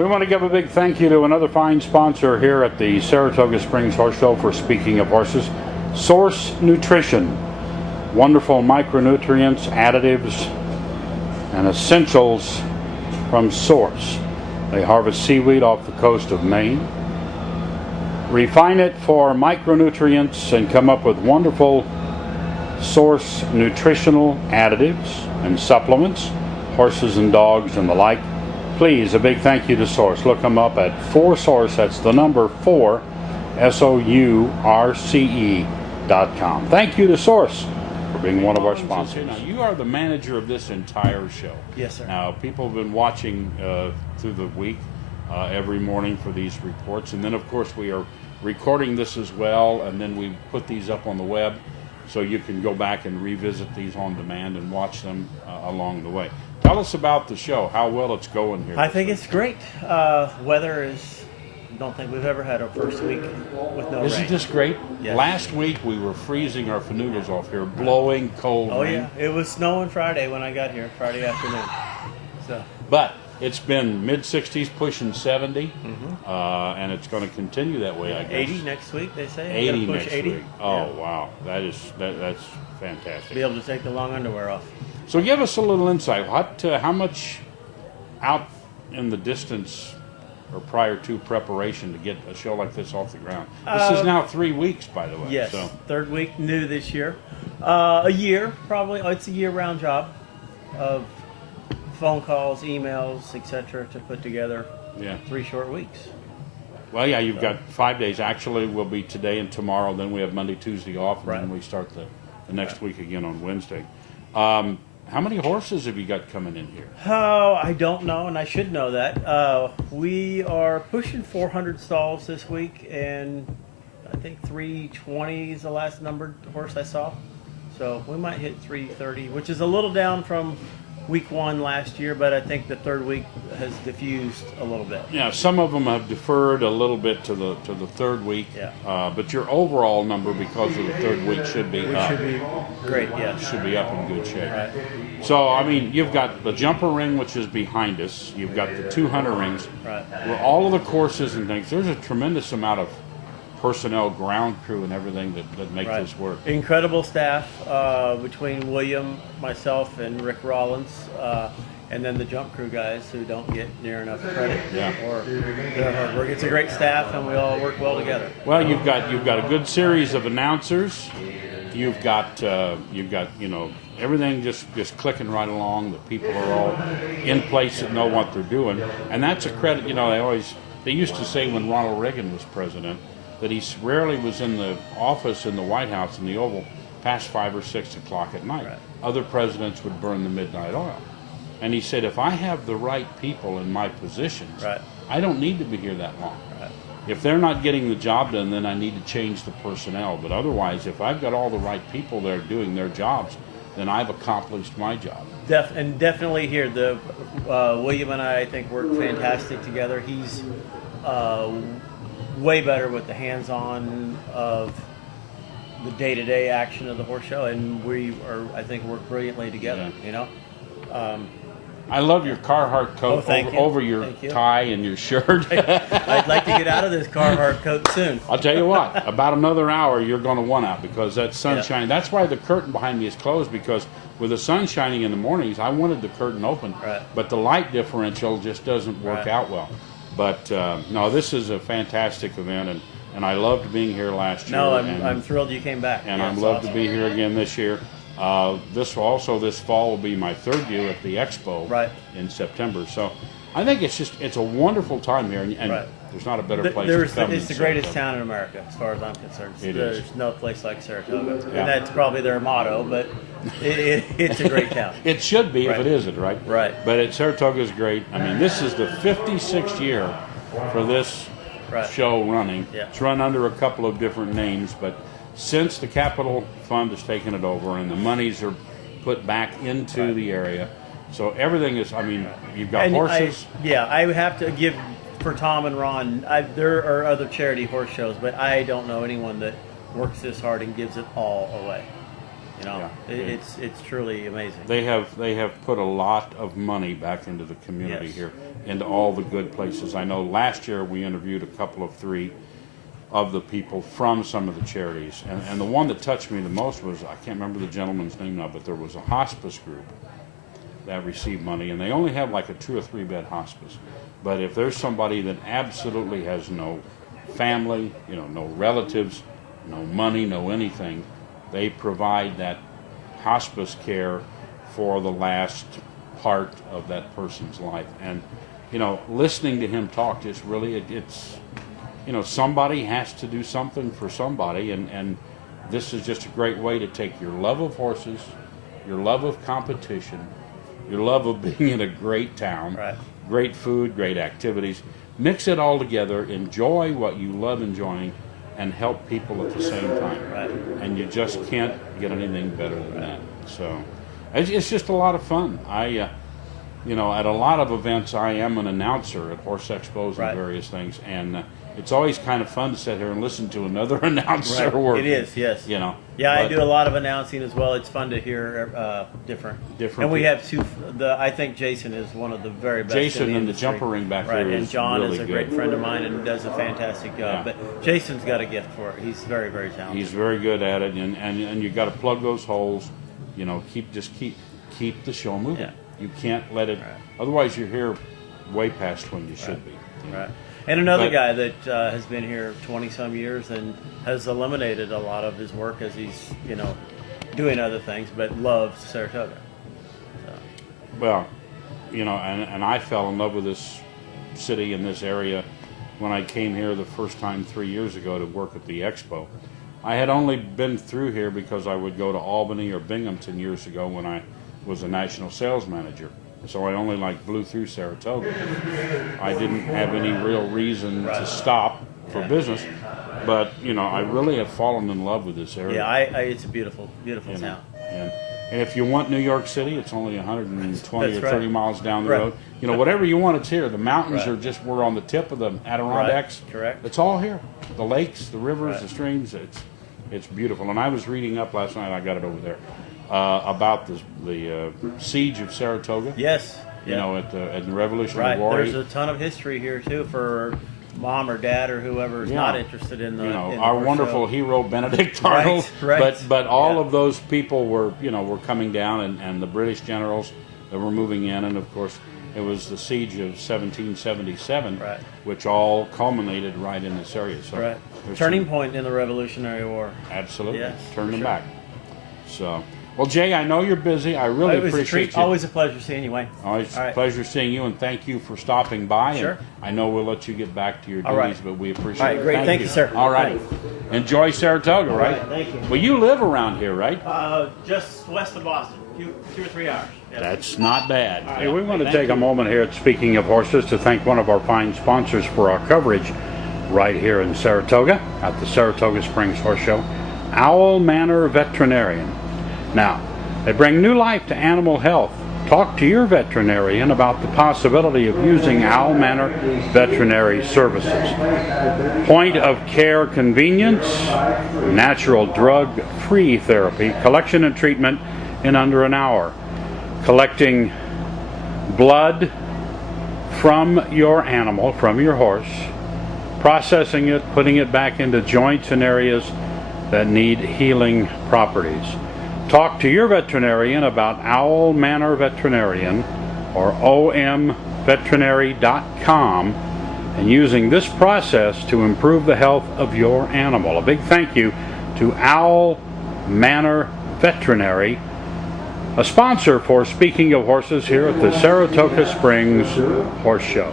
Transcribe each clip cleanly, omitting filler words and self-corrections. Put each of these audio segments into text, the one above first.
We want to give a big thank you to another fine sponsor here at the Saratoga Springs Horse Show for speaking of horses, Source Nutrition. Wonderful micronutrients, additives, and essentials from Source. They harvest seaweed off the coast of Maine, refine it for micronutrients, and come up with wonderful Source nutritional additives and supplements, horses and dogs and the like. Please, a big thank you to Source. Look them up at 4Source, that's the number 4, SOURCE.com. Thank you to Source for being one of our sponsors. Now, you are the manager of this entire show. Yes, sir. Now, people have been watching through the week, every morning for these reports, and then of course we are recording this as well, and then we put these up on the web so you can go back and revisit these on demand and watch them along the way. Tell us about the show, how well it's going here. I think it's great. Weather is, I don't think we've ever had our first week with no rain. Isn't this great? Yes. Last week we were freezing our fanoodles off here, blowing cold rain. Yeah, it was snowing Friday when I got here, Friday afternoon. So. But it's been mid-60s, pushing 70, and it's going to continue that way, I guess. 80 next week, they say. 80 push next 80. week. Oh, wow. That's fantastic. Be able to take the long underwear off. So give us a little insight. How much out in the distance or prior to preparation to get a show like this off the ground? This is now 3 weeks, by the way. Yes, So. third week new this year. A year, probably. It's a year-round job of phone calls, emails, etc. to put together 3 short weeks. Well, yeah, you've got 5 days. Actually, will be today and tomorrow. Then we have Monday, Tuesday off, and then we start the next week again on Wednesday. How many horses have you got coming in here? Oh, I don't know, and I should know that. We are pushing 400 stalls this week, and I think 320 is the last numbered horse I saw. So we might hit 330, which is a little down from week 1 last year, but I think the third week has diffused a little bit. Yeah, some of them have deferred a little bit to the third week. Yeah. But your overall number, because of the third week, should be up. Should be great. Yes. Should be up in good shape. Right. So, I mean, you've got the jumper ring, which is behind us. You've got the 200 rings. Right. Where all of the courses and things. There's a tremendous amount of personnel, ground crew, and everything that make this work. Incredible staff between William, myself, and Rick Rollins, and then the jump crew guys who don't get near enough credit or their hard work. It's a great staff, and we all work well together. Well, you've got a good series of announcers. You've got everything just clicking right along. The people are all in place that know what they're doing, and that's a credit. They used to say when Ronald Reagan was president that he rarely was in the office in the White House in the Oval past 5 or 6 o'clock at night. Right. Other presidents would burn the midnight oil. And he said, if I have the right people in my positions, I don't need to be here that long. Right. If they're not getting the job done, then I need to change the personnel. But otherwise, if I've got all the right people there doing their jobs, then I've accomplished my job. And definitely here, William and I think work fantastic together. He's way better with the hands-on of the day-to-day action of the horse show, and we are, I think, work brilliantly together. I love your Carhartt coat over your tie and your shirt. I'd like to get out of this Carhartt coat soon. I'll tell you what, about another hour you're going to want out because that sun shining. That's why the curtain behind me is closed, because with the sun shining in the mornings, I wanted the curtain open, but the light differential just doesn't work out well. But no, this is a fantastic event, and I loved being here last year. No, I'm thrilled you came back. And I'm loved to be here again this year. This fall will be my third year at the Expo in September. So I think it's a wonderful time here, and there's not a better place to come. It's the greatest town in America, as far as I'm concerned. There's no place like Saratoga, and that's probably their motto. But it's a great town. It should be if it isn't, right? Right. But Saratoga is great. I mean, this is the 56th year for this show running. Yeah. It's run under a couple of different names, but since the Capital Fund has taken it over and the monies are put back into the area, so everything is. I mean, you've got horses. I have to give for Tom and Ron. There are other charity horse shows, but I don't know anyone that works this hard and gives it all away. You know, Yeah. it's truly amazing. They have put a lot of money back into the community Yes. here, into all the good places. I know last year we interviewed a couple of three of the people from some of the charities, and the one that touched me the most was, I can't remember the gentleman's name now, but there was a hospice group that received money, and they only have like a 2 or 3 bed hospice. But if there's somebody that absolutely has no family, you know, no relatives, no money, no anything, they provide that hospice care for the last part of that person's life. And, you know, listening to him talk just really, it's, you know, somebody has to do something for somebody, and this is just a great way to take your love of horses, your love of competition, your love of being in a great town, Right. great food, great activities, mix it all together, enjoy what you love enjoying, and help people at the same time. Right. And you just can't get anything better than that. So it's just a lot of fun. You know, at a lot of events, I am an announcer at horse expos Right. and various things, and it's always kind of fun to sit here and listen to another announcer Right. work. It is, yes. You know. Yeah, I but- do a lot of announcing as well. It's fun to hear different. And we people. have I think Jason is one of the very best. Jason in the in the industry. jumper ring back right. there And is John really is a good. great friend of mine and does a fantastic job. Yeah. But Jason's got a gift for it. He's very, very talented. He's very good at it, and you got to plug those holes. You know, keep the show moving. Yeah. You can't let it. Right. Otherwise, you're here way past when you should be. You know? Right. And another But- guy that has been here 20-some years and has eliminated a lot of his work as he's, you know, doing other things, but loves Saratoga. So, Well, you know, and I fell in love with this city and this area when I came here the first time 3 years ago to work at the expo. I had only been through here because I would go to Albany or Binghamton years ago when I was a national sales manager. So I only blew through Saratoga. I didn't have any real reason to stop for business, but you know, I really have fallen in love with this area. yeah, it's a beautiful, beautiful You know, town. and if you want New York City, it's only 120 That's or 30 right. miles down the Right. road. You know, whatever you want, it's here. The mountains Right. we're on the tip of the Adirondacks. Right. Correct. It's all here. The lakes, the rivers, Right. the streams. It's beautiful. And I was reading up last night. I got it over there about the siege of Saratoga. Yes. You yeah. know, at the Revolutionary Right. War. There's a ton of history here too for mom or dad or whoever is Yeah. not interested in the. You know, in the our horse wonderful show. hero Benedict Right, Arnold. right. But all Yeah. of those people were coming down, and the British generals that were moving in, and of course it was the siege of 1777, Right. which all culminated right in this area. So Right. there's Turning some- point in the Revolutionary War. absolutely, Yes, turn for them sure. back. So, well, Jay, I know you're busy. I really It was a appreciate treat. you. Always a pleasure seeing you, Wayne. Always All a right. pleasure seeing you, and thank you for stopping by. Sure. And I know we'll let you get back to your All duties, right. but we appreciate All right, it. great. Thank you, sir. All right. Thanks. Enjoy Saratoga, right? right, thank you. Well, you live around here, right? Just west of Boston, 2 or 3 hours. Yeah. That's not bad. right. Hey, we want to Thank take a you. moment here at Speaking of Horses to thank one of our fine sponsors for our coverage right here in Saratoga at the Saratoga Springs Horse Show, Owl Manor Veterinarian. Now, they bring new life to animal health. Talk to your veterinarian about the possibility of using Owl Manor veterinary services. Point of care convenience, natural drug-free therapy, collection and treatment in under an hour. Collecting blood from your animal, from your horse, processing it, putting it back into joints and areas that need healing properties. Talk to your veterinarian about Owl Manor Veterinarian or omveterinary.com and using this process to improve the health of your animal. A big thank you to Owl Manor Veterinary, a sponsor for Speaking of Horses here at the Saratoga Springs Horse Show.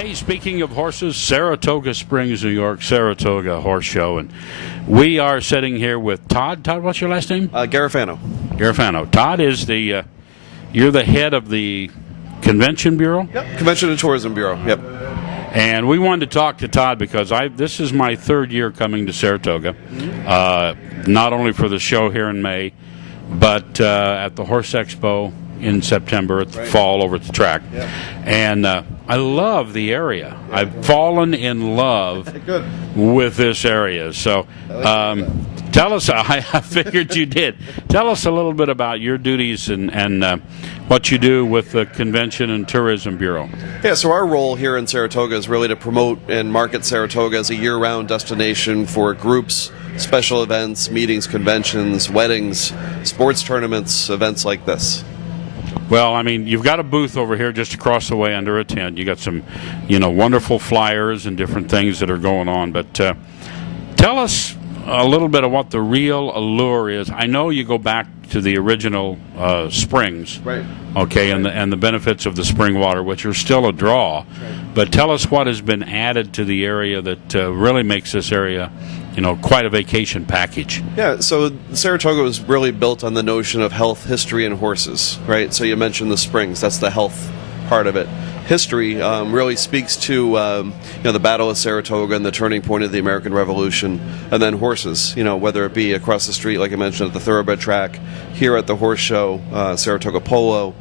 Hey, speaking of horses, Saratoga Springs, New York, Saratoga Horse Show, and we are sitting here with Todd. Todd, what's your last name? Garifano. Garifano. Todd is you're the head of the Convention Bureau? Yep. Convention and Tourism Bureau. Yep. And we wanted to talk to Todd because this is my third year coming to Saratoga, not only for the show here in May, but at the Horse Expo in September, at the fall over at the track. Yeah. And I love the area. Yeah. I've fallen in love with this area. So tell us, I figured you did. Tell us a little bit about your duties and what you do with the Convention and Tourism Bureau. Yeah, so our role here in Saratoga is really to promote and market Saratoga as a year-round destination for groups, special events, meetings, conventions, weddings, sports tournaments, events like this. Well, I mean, you've got a booth over here just across the way under a tent. You got some, wonderful flyers and different things that are going on. But tell us a little bit of what the real allure is. I know you go back to the original springs, right? Okay, right. And the benefits of the spring water, which are still a draw. Right. But tell us what has been added to the area that really makes this area, quite a vacation package. Yeah, so Saratoga was really built on the notion of health, history, and horses, right? So you mentioned the springs. That's the health part of it. History really speaks to the Battle of Saratoga and the turning point of the American Revolution, and then horses, whether it be across the street, like I mentioned, at the Thoroughbred track, here at the Horse Show, Saratoga Polo.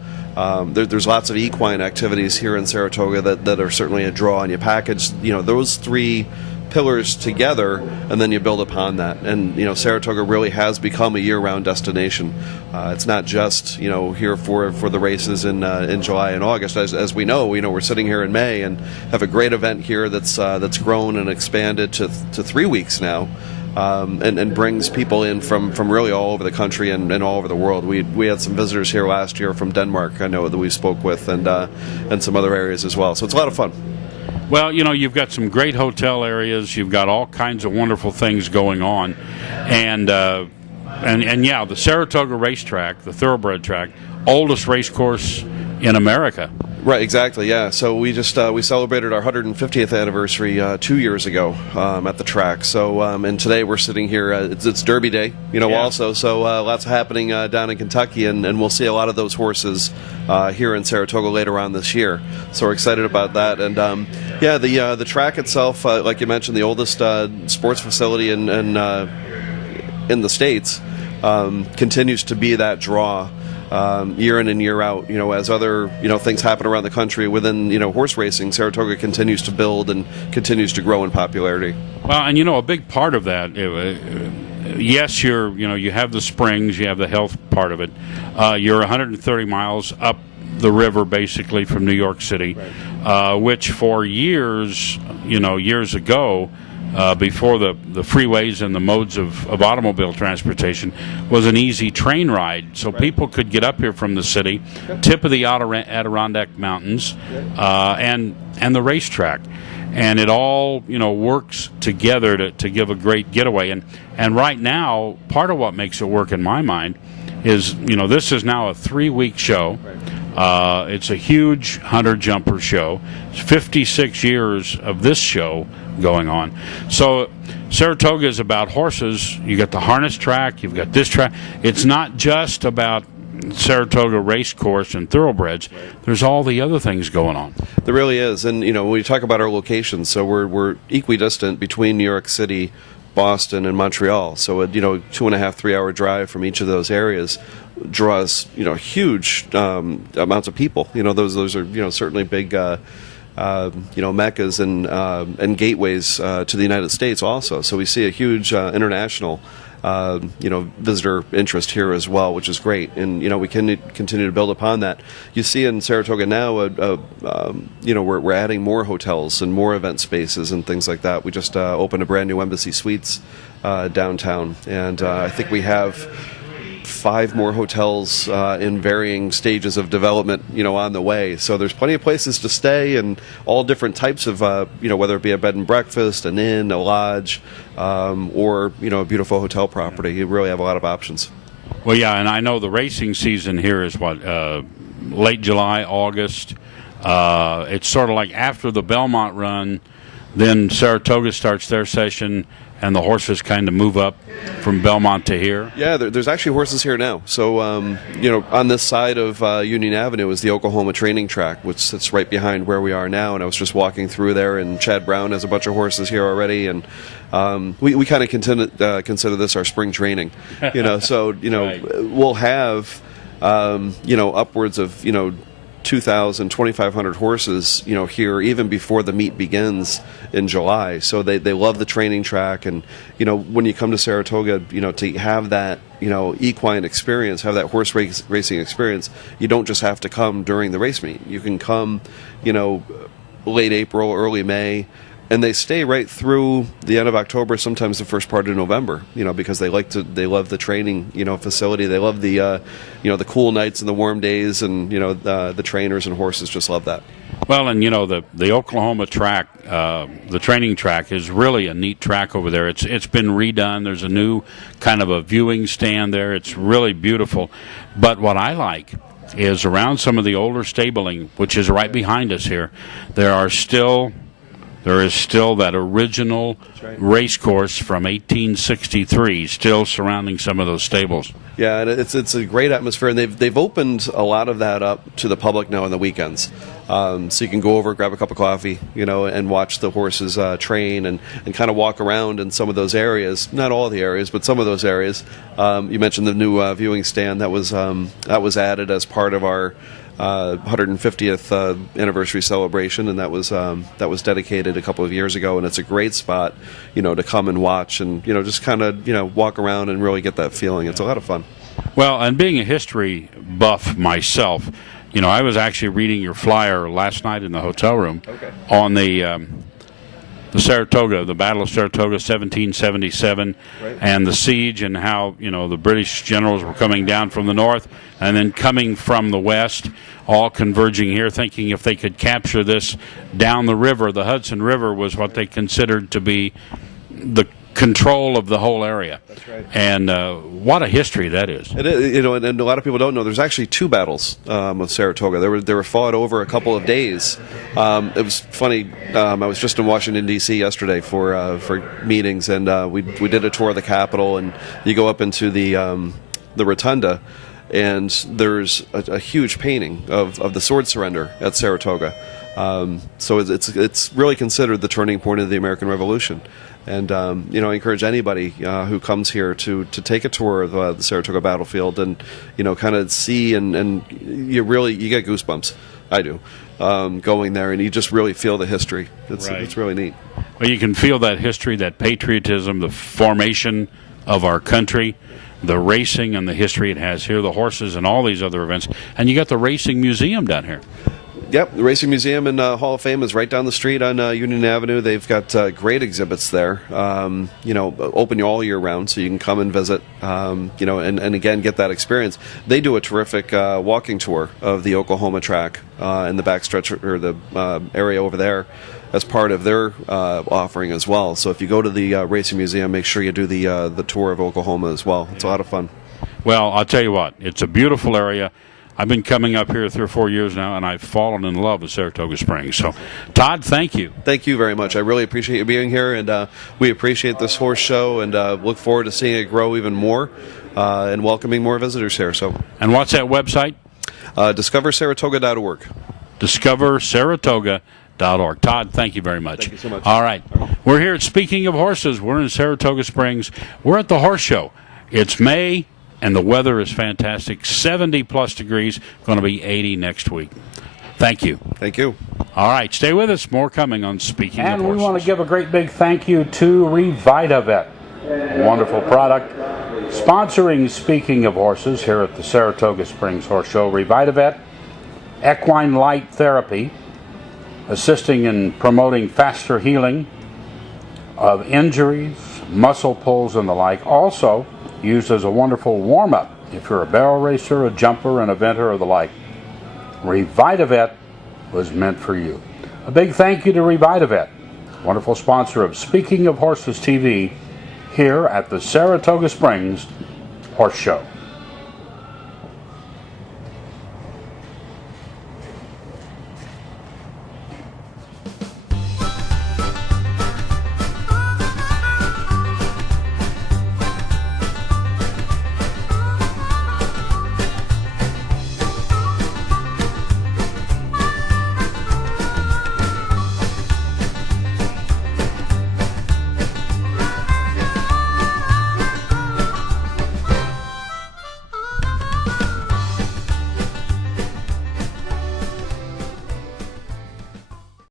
There's lots of equine activities here in Saratoga that are certainly a draw, and you package those three pillars together, and then you build upon that. And Saratoga really has become a year-round destination. It's not just here for the races in July and August. As we know, we're sitting here in May and have a great event here that's grown and expanded to 3 weeks now. And brings people in from really all over the country and all over the world. We had some visitors here last year from Denmark, I know, that we spoke with, and some other areas as well. So it's a lot of fun. Well, you've got some great hotel areas. You've got all kinds of wonderful things going on, and yeah, the Saratoga racetrack, the Thoroughbred track, oldest race course in America. Right, exactly, yeah. So we just we celebrated our 150th anniversary 2 years ago at the track. So and today we're sitting here. It's Derby Day, also. So lots happening down in Kentucky, and we'll see a lot of those horses here in Saratoga later on this year. So we're excited about that. And the track itself, like you mentioned, the oldest sports facility in the States, continues to be that draw. Year in and year out, as other things happen around the country within horse racing, Saratoga continues to build and continues to grow in popularity. Well, and a big part of that, yes, you have the springs, you have the health part of it. You're 130 miles up the river, basically, from New York City, right. Which for years ago. Before the freeways and the modes of automobile transportation, was an easy train ride. So right. People could get up here from the city, yep. Tip of the Adirondack Mountains, yep. And the racetrack. And it all, works together to give a great getaway. And right now, part of what makes it work in my mind is, this is now a 3-week show. Right. It's a huge hunter-jumper show. It's 56 years of this show going on. So Saratoga is about horses. You got the harness track, you've got this track. It's not just about Saratoga race course and thoroughbreds. Right. There's all the other things going on. There really is. And when we talk about our locations, so we're equidistant between New York City, Boston, and Montreal. So a 2.5, 3 hour drive from each of those areas draws huge amounts of people. Those are certainly big meccas and gateways to the United States also. So we see a huge international visitor interest here as well, which is great. And we can continue to build upon that. You see in Saratoga now, we're adding more hotels and more event spaces and things like that. We just opened a brand new Embassy Suites downtown, and I think we have 5 more hotels in varying stages of development, on the way. So there's plenty of places to stay, and all different types of, whether it be a bed and breakfast, an inn, a lodge, or a beautiful hotel property. You really have a lot of options. Well, yeah, and I know the racing season here is what, late July, August. It's sort of like after the Belmont run, then Saratoga starts their session, and the horses kind of move up from Belmont to here. Yeah, there's actually horses here now. So, on this side of Union Avenue is the Oklahoma training track, which sits right behind where we are now. And I was just walking through there, and Chad Brown has a bunch of horses here already. And we kind of consider this our spring training. So, Right. we'll have, upwards of, 2,000, 2,500 horses, here even before the meet begins in July. So they love the training track, and when you come to Saratoga, to have that equine experience, have that horse racing experience, you don't just have to come during the race meet. You can come, late April, early May. And they stay right through the end of October, sometimes the first part of November, because they love the training, facility. They love the, the cool nights and the warm days, and, the trainers and horses just love that. Well, and the Oklahoma track, the training track is really a neat track over there. It's been redone. There's a new kind of a viewing stand there. It's really beautiful. But what I like is around some of the older stabling, which is right behind us here, there is still that original race course from 1863 still surrounding some of those stables. Yeah, and it's a great atmosphere, and they've opened a lot of that up to the public now on the weekends. So you can go over, grab a cup of coffee, and watch the horses train and kind of walk around in some of those areas. Not all the areas, but some of those areas. You mentioned the new viewing stand that was added as part of our 150th anniversary celebration, and that was dedicated a couple of years ago, and it's a great spot, to come and watch and just kind of walk around and really get that feeling. It's a lot of fun. Well, and being a history buff myself, I was actually reading your flyer last night in the hotel room on the Saratoga, the Battle of Saratoga, 1777, right, and the siege, and how the British generals were coming down from the north and then coming from the west, all converging here, thinking if they could capture this down the river, the Hudson River was what they considered to be the control of the whole area. That's right. And what a history that is. It is, and a lot of people don't know. There's actually two battles of Saratoga. They were fought over a couple of days. It was funny. I was just in Washington D.C. yesterday for meetings, and we did a tour of the Capitol, and you go up into the rotunda, and there's a huge painting of the sword surrender at Saratoga. So it's really considered the turning point of the American Revolution. And I encourage anybody who comes here to take a tour of the Saratoga battlefield and kind of see, and you get goosebumps. I do, going there, and you just really feel the history. It's really neat. Well, you can feel that history, that patriotism, the formation of our country, the racing and the history it has here, the horses and all these other events, and you got the racing museum down here. Yep, the Racing Museum and Hall of Fame is right down the street on Union Avenue. They've got great exhibits there, open all year round, so you can come and visit, and again, get that experience. They do a terrific walking tour of the Oklahoma track in the backstretch, or the area over there, as part of their offering as well. So if you go to the Racing Museum, make sure you do the tour of Oklahoma as well. It's a lot of fun. Well, I'll tell you what, it's a beautiful area. I've been coming up here 3 or 4 years now, and I've fallen in love with Saratoga Springs. So, Todd, thank you. Thank you very much. I really appreciate you being here, and we appreciate this horse show, and look forward to seeing it grow even more and welcoming more visitors here. And what's that website? DiscoverSaratoga.org. DiscoverSaratoga.org. Todd, thank you very much. Thank you so much. All right. We're here at Speaking of Horses. We're in Saratoga Springs. We're at the Horse Show. It's May, and the weather is fantastic. 70-plus degrees. Going to be 80 next week. Thank you. Thank you. All right. Stay with us. More coming on Speaking of Horses. And we want to give a great big thank you to RevitaVet. Wonderful product. Sponsoring Speaking of Horses here at the Saratoga Springs Horse Show. RevitaVet, equine light therapy, assisting in promoting faster healing of injuries, muscle pulls, and the like. Also used as a wonderful warm-up if you're a barrel racer, a jumper, an eventer, or the like. RevitaVet was meant for you. A big thank you to RevitaVet, wonderful sponsor of Speaking of Horses TV here at the Saratoga Springs Horse Show.